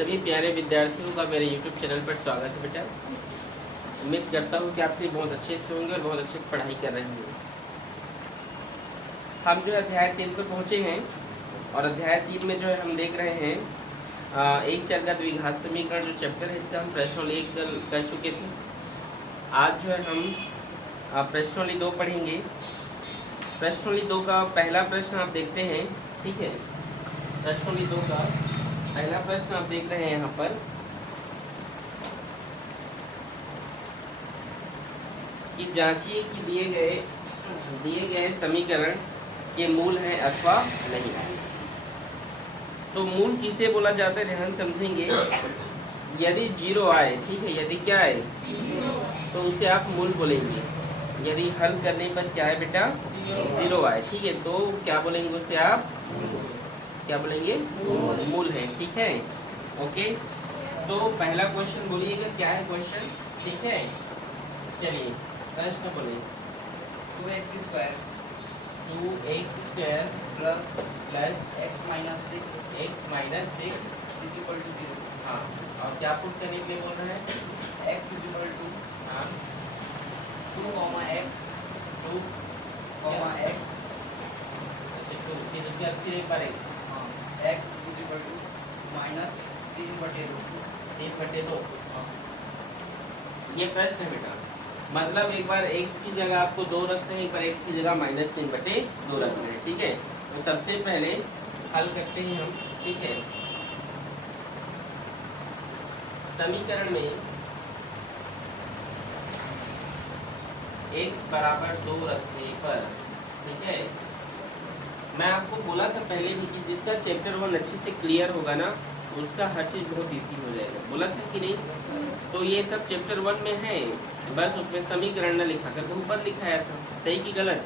सभी प्यारे विद्यार्थियों का मेरे YouTube चैनल पर स्वागत है बेटा। उम्मीद करता हूँ कि आप सभी बहुत अच्छे से होंगे और बहुत अच्छे से पढ़ाई कर रहे होंगे। हम जो है अध्याय 3 पर पहुँचे हैं और अध्याय 3 में जो है हम देख रहे हैं एक चर का द्विघात समीकरण जो चैप्टर है इसका हम प्रश्नोली 1 कर चुके थे। आज जो है हम प्रश्नोली 2 पढ़ेंगे। प्रश्नोली 2 का पहला प्रश्न आप देखते हैं, ठीक है। प्रश्नोली 2 का पहला प्रश्न आप देख रहे हैं यहाँ पर कि जांचिए कि दिए गए समीकरण के मूल हैं अथवा नहीं। तो मूल किसे बोला जाता है, ध्यान समझेंगे। यदि 0 आए, ठीक है, यदि क्या आए तो उसे आप मूल बोलेंगे। यदि हल करने पर क्या है बेटा, 0 आए, ठीक है, तो क्या बोलेंगे उसे आप, क्या बोलेंगे, मूल है, ठीक है। ओके, तो पहला क्वेश्चन बोलिएगा क्या है क्वेश्चन, ठीक है। चलिए प्रश्न बोलिए। 2x square 2x² plus x x - 6 is equal to 0। हाँ, और क्या पुट करने के लिए बोल रहे हैं, x इक्वल टू हाँ 2x 2 x अच्छा 2 फिर उसके बाद फिर एक बार x x इक्वल टू -3/2। 1/2। ये प्रश्न है बेटा, मतलब एक बार x की जगह आपको 2 रखते हैं, एक बार x की जगह -3/2 रखते हैं, ठीक है। तो सबसे पहले हल करते हैं हम, ठीक है। समीकरण में x बराबर 2 रखने पर, ठीक है, मैं आपको बोला था पहले भी कि जिसका चैप्टर 1 अच्छे से क्लियर होगा ना उसका हर चीज़ बहुत ईजी हो जाएगा, बोला था कि नहीं। तो ये सब चैप्टर 1 में है, बस उसमें समीकरण न लिखा कर ऊपर लिखाया था, सही कि गलत,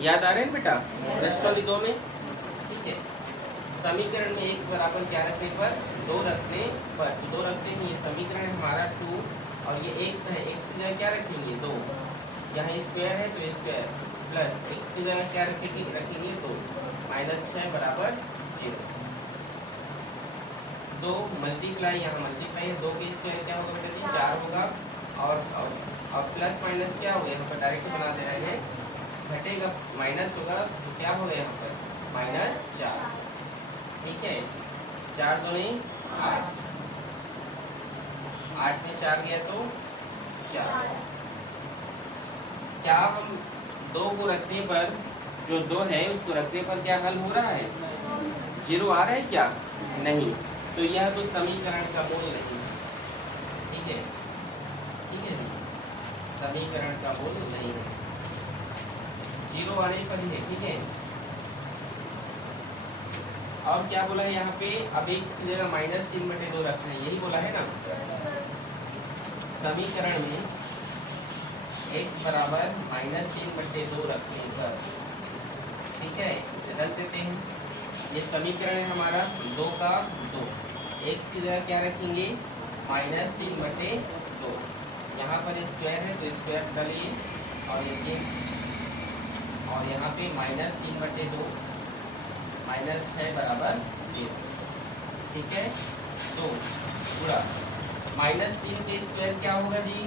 याद आ रहे हैं बेटा। प्रश्नोली 2 में, ठीक है, समीकरण में x बराबर क्या रखने पर, 2 रखने पर, 2 रखते हैं, ये समीकरण है हमारा 2 और ये x है, x की जगह क्या रखेंगे 2, यहाँ स्क्वायर है तो स्क्वायर, प्लस x की जगह क्या रखेंगे 2, -6 बराबर 0। 2 मल्टीप्लाई, यहाँ मल्टीप्लाई है, 2 के स्क्वायर क्या होगा बेटा जी 4 होगा, और प्लस माइनस क्या होगा, यहाँ पर डायरेक्ट बना दे रहे हैं, घटेगा माइनस होगा तो क्या होगा यहाँ पर -4, ठीक है। 4 दूनी 8, 8 में 4 गया तो 4। क्या हम 2 को रखने पर, जो 2 है उसको रखने पर क्या हल हो रहा है, 0 आ रहा है क्या, नहीं। तो यह तो समीकरण का मूल नहीं, ठीक है, ठीक है जी, समीकरण का मूल नहीं है, 0 आने पर ही है, ठीक है। और क्या बोला है यहाँ पे, अब x की जगह -3/2 रखना है, यही बोला है ना। समीकरण में x बराबर -3/2 रखने पर, ठीक है, रख देते हैं। ये समीकरण है हमारा 2 का 2, x की जगह क्या रखेंगे -3/2, यहाँ पर स्क्वायर है तो स्क्वायर डालिए और ये, और यहाँ पे -3/2 -6 बराबर 0, ठीक है। तो पूरा -3 के स्क्वायर क्या होगा जी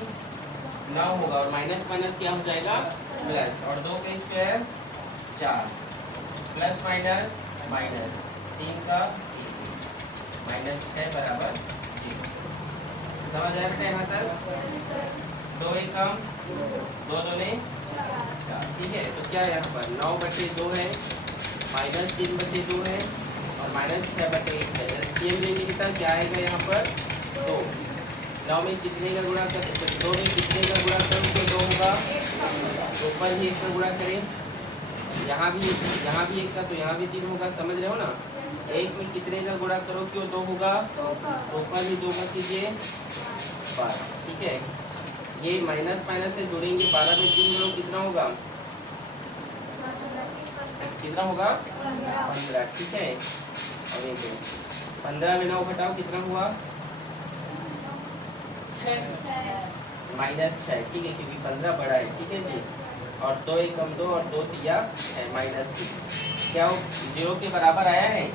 9 होगा, और माइनस माइनस क्या हो जाएगा प्लस, और 2 का स्क्वायर 4, प्लस माइनस माइनस 3 का 1, -6 बराबर 0। समझ आया बेटा यहाँ तक, 2 एकम 2 दूने 4, ठीक है। तो क्या यहाँ पर 9/2 है, -3/2 है और -6/1 है, सेम लेंगे कितना क्या आएगा यहाँ पर 2। 9 में कितने का गुणा कर, 2 में कितने का गुणा करूँ तो 2 होगा, तो ऊपर भी 1 का गुणा करें, यहाँ भी 1 का तो यहाँ भी 3 होगा, समझ रहे हो ना। 1 में कितने का गुणा करो क्यों 2 होगा, तो ऊपर भी 2 का कीजिए 12, ठीक है। ये माइनस माइनस से जोड़ेंगे, 12 में 3 जोड़ो कितना होगा, कितना होगा 15, ठीक है। और ये 15 में 9 घटाओ कितना हुआ -6, ठीक है, क्योंकि 15 बड़ा है, ठीक है जी। और 2 एकम 2 और 2 तिया -3, क्या वो 0 के बराबर आया है,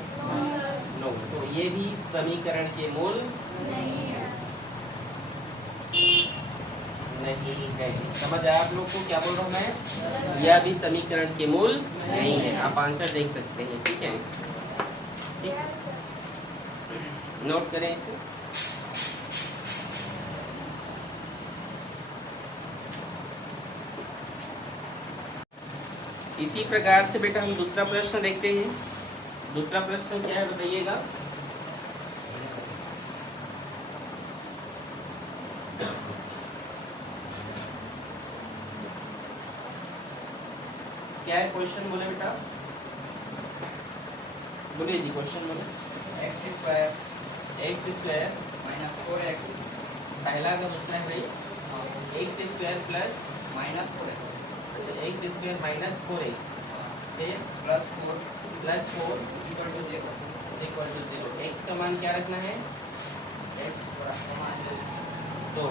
9। तो ये भी समीकरण के मूल नहीं है। समझ आया आप लोग को क्या बोल रहा हूँ मैं? यह भी समीकरण के मूल नहीं है। आप आंसर देख सकते हैं। ठीक है, ठीक, नोट करें इसे। इसी प्रकार से बेटा हम दूसरा प्रश्न देखते हैं। दूसरा प्रश्न क्या है बताइएगा। क्या है क्वेश्चन? बोले बेटा, बोलिए जी, क्वेश्चन बोले। एक्स स्क्वायर माइनस 4x पहला का दूसरा है भाई x square plus minus 4x x square minus 4x फिर प्लस 4 इक्वल टू 0 0। एक्स का मान क्या रखना है? x बराबर 2।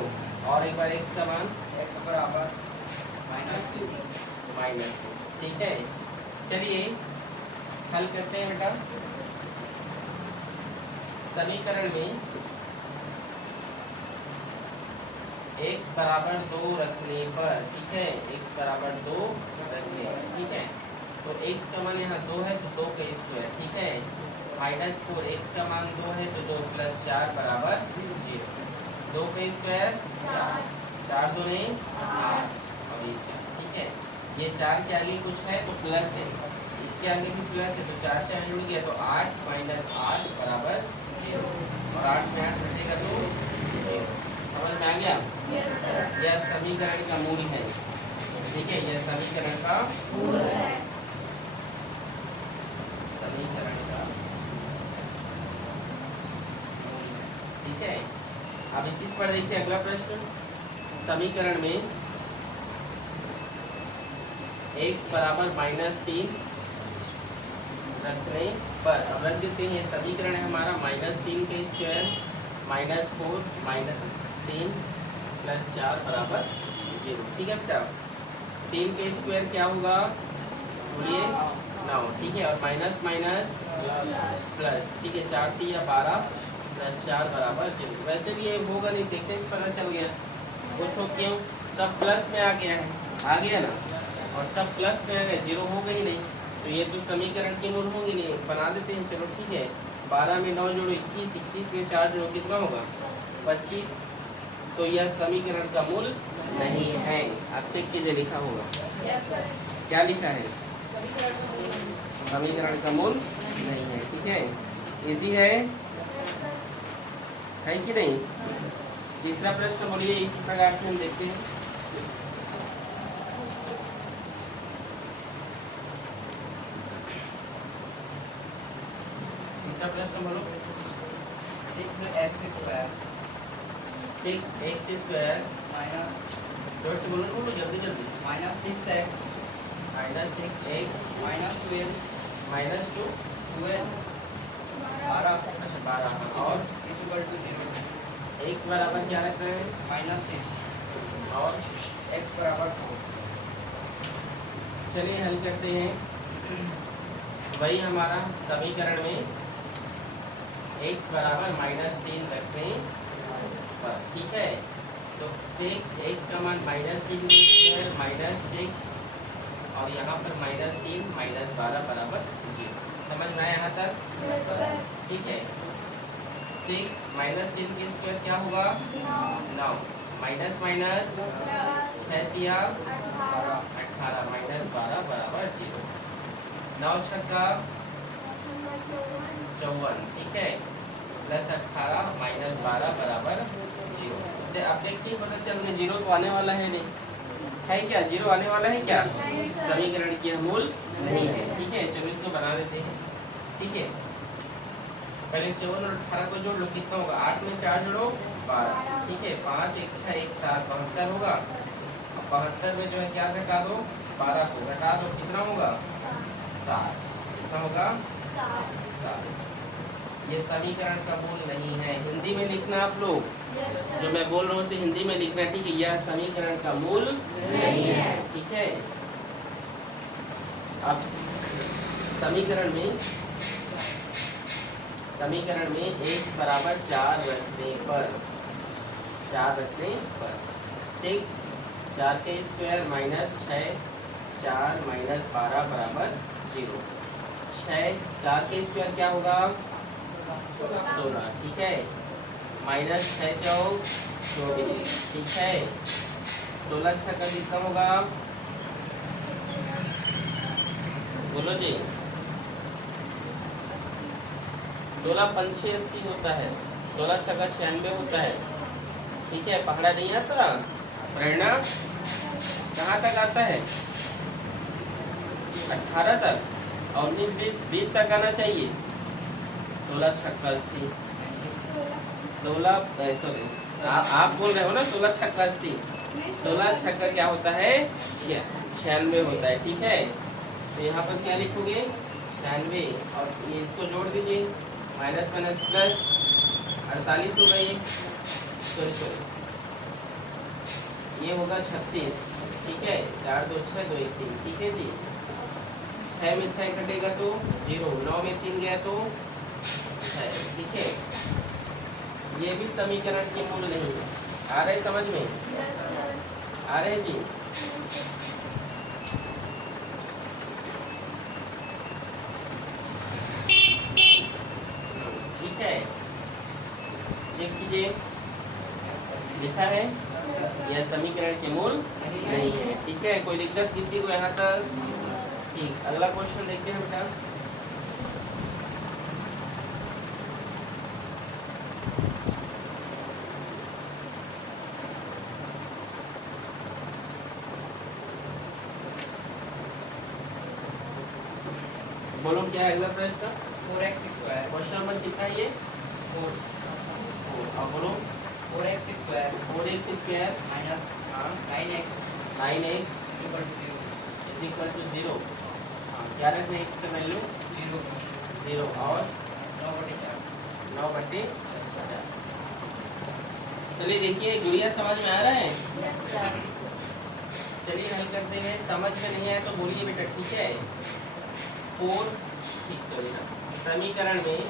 और एक बार एक्स का मान x बराबर -2। -2। ठीक है, चलिए हल करते हैं बेटा। समीकरण में x बराबर 2 रखने पर, ठीक है, x बराबर 2 रखने पर, ठीक है, तो x का मान यहाँ 2 है तो 2 का स्क्वायर, ठीक है, -4 x का मान 2 है तो 2 + 4 बराबर 0। 2 का स्क्वायर 4 दूनी 8 और ये 4, ठीक है। ये 4 के आगे कुछ है तो प्लस है, इसके आगे भी प्लस है तो 4 4 जुड़ गया तो 8 - 8 बराबर 0 और 8 में 8 घटेगा तो 0। समझ में आ गया? यह समीकरण का मूल है। ठीक है, यह समीकरण का मूल है। समीकरण का मूल है। ठीक है, अब इसी पर देखिए अगला प्रश्न। समीकरण में x बराबर -3 रखने पर, अब रख देते हैं, समीकरण है हमारा -3 के स्क्वायर -4 -3 + 4 बराबर 0। ठीक है बेटा, 3 के स्क्वायर क्या होगा? बोलिए 9। ठीक है, और माइनस माइनस प्लस, ठीक है, 4 3 या 12 + 4 बराबर 0। वैसे भी ये होगा नहीं, देखते इस पता चल गया कुछ हो, क्यों सब प्लस में आ गया है, आ गया ना, और सब प्लस में आ गया, 0 होगा ही नहीं, तो ये तो समीकरण के मूल होंगे नहीं। बना देते हैं, चलो ठीक है। 12 में 9 जोड़ो 21, 21 में 4 जोड़ो कितना होगा? 25। तो यह समीकरण का मूल नहीं है। आप चेक कीजिए, लिखा होगा। क्या लिखा है? समीकरण का मूल नहीं है। ठीक है, इजी है कि नहीं? तीसरा प्रश्न बोलिए, इसी प्रकार से हम देखते हैं। तीसरा प्रश्न बोलो। 6x square 6x square minus जोर से बोलो, बोलो जल्दी जल्दी। -6x -6x -12 -2 12 अच्छा 12 और इक्वल टू 0 x बराबर क्या रख रहे हैं? -3 और x बराबर 4। चलिए हल करते हैं। वही हमारा समीकरण में x बराबर -3 रखने पर, ठीक है, तो 6x का मान -3 स्क्वायर -6 और यहाँ पर -3 -12 बराबर 0। समझ में आया यहाँ तक? ठीक है, 6 -3 की स्क्वायर क्या होगा? 9 माइनस माइनस 6 तिया 18 -12 बराबर 0। 9 छक्का 54, ठीक है, +18 -12 बराबर 0। आप देखिए पता चल गया 0 तो आने वाला है नहीं, है क्या? 0 आने वाला है क्या? समीकरण की मूल नहीं है। ठीक है, चलो इसको बना लेते हैं। ठीक है, पहले 54 और 18 को जोड़ लो, कितना होगा? 8 में 4 जोड़ो 12, ठीक है, 5 1 6 1 7 72 होगा। अब 72 में जो है क्या घटा दो? 12 को घटा दो, कितना होगा? 7। कितना होगा? 7। ये समीकरण का मूल नहीं है। हिंदी में लिखना आप लोग, जो मैं बोल रहा हूँ उसे हिंदी में लिखना, ठीक है, यह समीकरण का मूल नहीं है। ठीक है, अब समीकरण में समीकरण में x बराबर 4 रखने पर 6 4 के स्क्वायर माइनस 6 4 माइनस 12 बराबर 0। 6 4 के स्क्वायर क्या होगा 16, ठीक है। माइनस 6 चौक 24, ठीक है। 16 6 का कितना होगा बोलो जी। 16 पंछी 80 होता है, 16 छक्का 96 होता है, ठीक है। पकड़ा नहीं आता, प्रेरणा कहाँ तक आता है 18 तक और 19 20 तक आना चाहिए। 16 छक्का 80, 16 सॉरी आप बोल रहे हो ना 16 छक्का 80, 16 छक्का क्या होता है 96 होता है, ठीक है। तो यहाँ पर क्या लिखोगे 96 और ये इसको जोड़ दीजिए, माइनस माइनस प्लस 48 होगा ये, सॉरी ये होगा 36, ठीक है। 4 2 6 2 1 3, ठीक है जी। 6 में 6 कटेगा तो 0, 9 में 3 गया तो 6, ठीक है। ये भी समीकरण के मूल नहीं है। आ रहे समझ में? आ रहे जी। ठीक है, चेक कीजिए, लिखा है यह समीकरण के मूल नहीं है, ठीक है। कोई दिक्कत किसी को यहाँ तक? ठीक, अगला क्वेश्चन देखते हैं बेटा। बोलो क्या है अगला प्रश्न? 4x square. क्वेश्चन नंबर कितना है ये? 4। अब बोलो 4x square 4x square minus हाँ 9x 9x is equal to 0। हाँ, क्या रखना है x का वैल्यू 0 और 9/4। 9/4। चलिए देखिए गुड़िया समझ में आ रहा है? चलिए हल करते हैं। समझ में नहीं आया तो बोलिए बेटा, ठीक है। 4 समीकरण में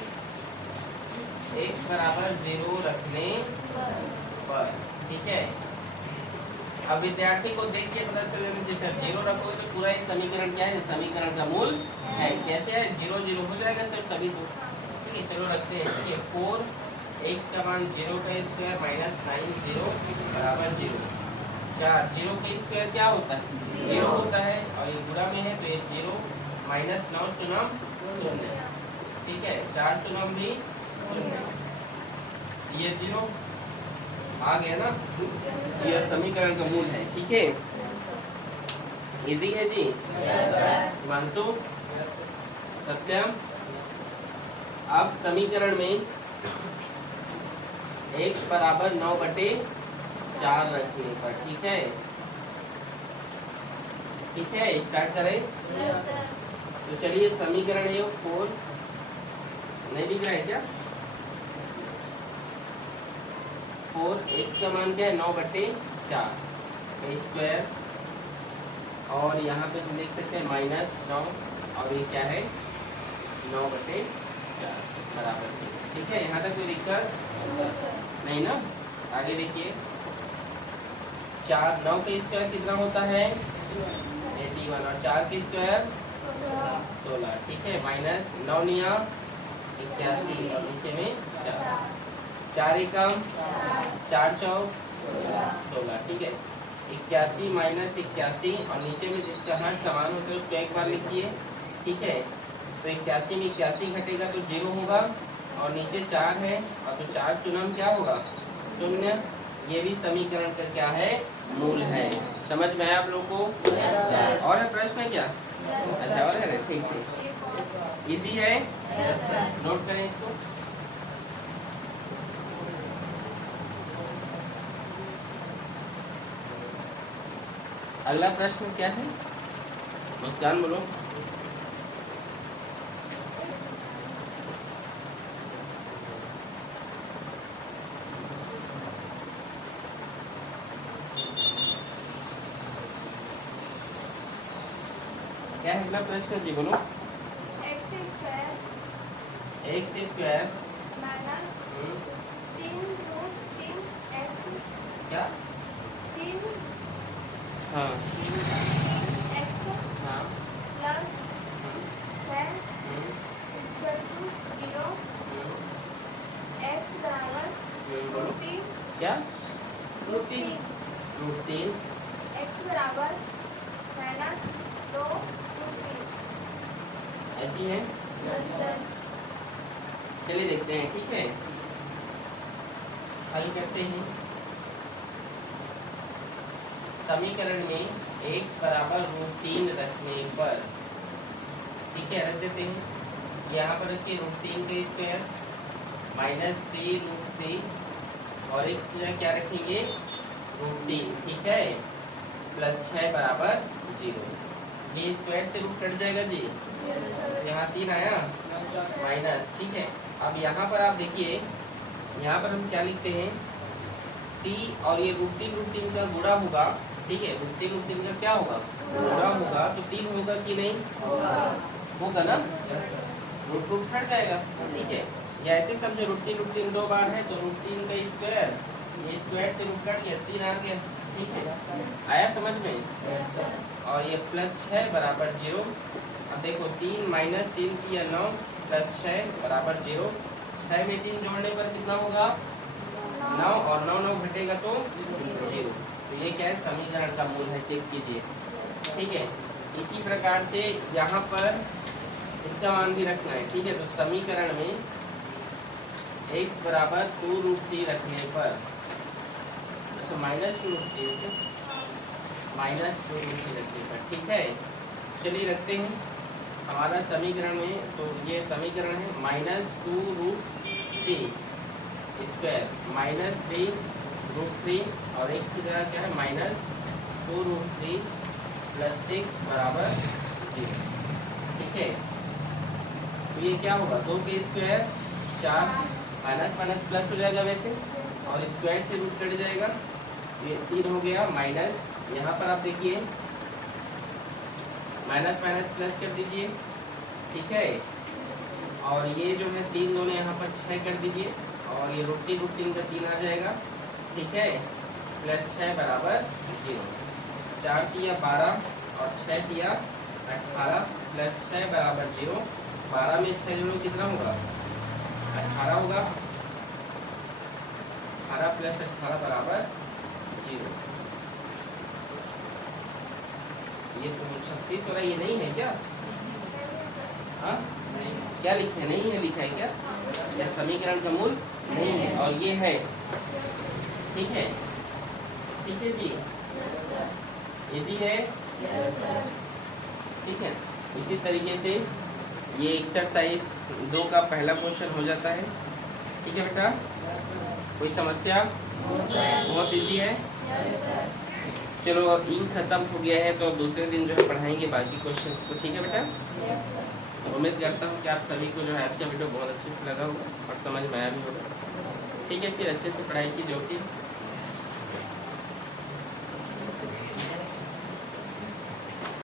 x बराबर 0 रखने पर, ठीक है। अब विद्यार्थी को देख के पता चलेगा कि सर 0 रखोगे तो पूरा ये समीकरण क्या है, समीकरण का मूल है। कैसे है 0 0 हो जाएगा सर सभी को, ठीक है। चलो रखते हैं, ठीक है। 4x का मान 0 का स्क्वायर माइनस 9 0 बराबर 0। 4 0 का स्क्वायर क्या होता है 0 होता है और ये गुणा में है तो ये 0 माइनस 9 शून्य 0, ठीक है। 4 शून्य भी 0, ये 0 आ गया ना। यह समीकरण का मूल है, ठीक है। इजी है जी। हिमांशु सत्यम, अब समीकरण में x बराबर 9/4 रखने पर, ठीक है। ठीक है, स्टार्ट करें। तो चलिए समीकरण है 4 नहीं दिख रहा है क्या? 4x का मान क्या है 9/4 स्क्वायर और यहाँ पे हम देख सकते हैं माइनस 9 और ये क्या है 9/4 बराबर 0, ठीक है। यहाँ तक कोई दिक्कत नहीं ना? आगे देखिए 4 9 का स्क्वायर कितना होता है 81 और 4 का स्क्वायर 16, ठीक है। माइनस 9 निया 81 और नीचे में 4 एकम 4 चौक 16, ठीक है। 81 माइनस 81 और नीचे में जिसका हर समान होता है उसको एक बार लिखिए, ठीक है। तो 81 में 81 घटेगा तो 0 होगा और नीचे 4 है और तो 4 शून्य क्या होगा 0। ये भी समीकरण का क्या है मूल है। समझ में आया आप लोग को? और है प्रश्न क्या? अच्छा और है ना, ठीक ठीक, इजी है। नोट करें इसको। अगला प्रश्न क्या है? मुस्कान बोलो। क्या है अगला प्रश्न जी बोलो। एक्स स्क्वायर माइनस 3√3x क्या 3 हाँ 3x हाँ प्लस 6 हम्म, इक्वल टू 0 हम्म, x बराबर बोलो √3 क्या √3 √3 x बराबर माइनस 2√3। ऐसी है। चलिए देखते हैं, ठीक है, हल करते हैं। समीकरण में x बराबर √3 रखने पर, ठीक है, रख देते हैं। यहाँ पर रखिए √3 का स्क्वायर माइनस 3√3 और x की जगह क्या रखेंगे √3, ठीक है, प्लस 6 बराबर 0। ये स्क्वायर से रूट कट जाएगा जी, यहाँ 3 आया माइनस, ठीक है। अब यहाँ पर आप देखिए, यहाँ पर हम क्या लिखते हैं t और ये √3 का गुणा होगा, ठीक है, √3 का क्या होगा गुणा होगा, तो 3 होगा कि नहीं होगा ना, रूट रूट हट जाएगा, ठीक है। या ऐसे समझो √3 2 बार है तो √3 का स्क्वायर, ये स्क्वायर से रूट कट गया 3 आ गया, ठीक है, आया समझ में। और ये प्लस 6 बराबर 0। अब देखो 3 माइनस 3 किया 9 प्लस 6 बराबर 0। 6 में 3 जोड़ने पर कितना होगा 9 और 9 9 घटेगा तो 0। तो ये क्या है समीकरण का मूल है, चेक कीजिए, ठीक है। इसी प्रकार से यहाँ पर इसका मान भी रखना है, ठीक है। तो समीकरण में x बराबर 2√3 रखने पर, अच्छा माइनस 2√3 रखने पर, ठीक है। चलिए रखते हैं हमारा समीकरण में, तो ये समीकरण है -2√3 स्क्वायर माइनस 3√3 और x की जगह क्या है -2√3 प्लस x बराबर 0, ठीक है। तो ये क्या होगा 2 के स्क्वायर 4 माइनस माइनस प्लस हो जाएगा वैसे, और स्क्वायर से रूट कट जाएगा, ये 3 हो गया माइनस, यहाँ पर आप देखिए माइनस माइनस प्लस कर दीजिए, ठीक है। और ये जो है 3 दोनों यहाँ पर 6 कर दीजिए, और ये √3 का 3 आ जाएगा, ठीक है, प्लस 6 बराबर 0। 4 किया 12 और 6 किया 18 प्लस 6 बराबर 0। 12 में 6 जोड़ो कितना होगा 18 होगा, 18 प्लस 18 बराबर 0। ये तो 36 हो रहा है, ये नहीं है क्या, हाँ क्या लिखे नहीं है, लिखा है क्या, या समीकरण का मूल नहीं है, और ये है, ठीक है, ठीक है जी, इजी है, ठीक है। इसी तरीके से ये एक्सरसाइज 2 का पहला क्वेश्चन हो जाता है, ठीक है बेटा। कोई समस्या, बहुत इजी है। चलो अब इंक खत्म हो गया है, तो दूसरे दिन जो है पढ़ाएंगे बाकी क्वेश्चंस को, ठीक है बेटा। उम्मीद करता हूँ कि आप सभी को जो है आज का वीडियो बहुत अच्छे से लगा होगा और समझ में आया भी होगा, ठीक है। फिर अच्छे से पढ़ाई की जो कि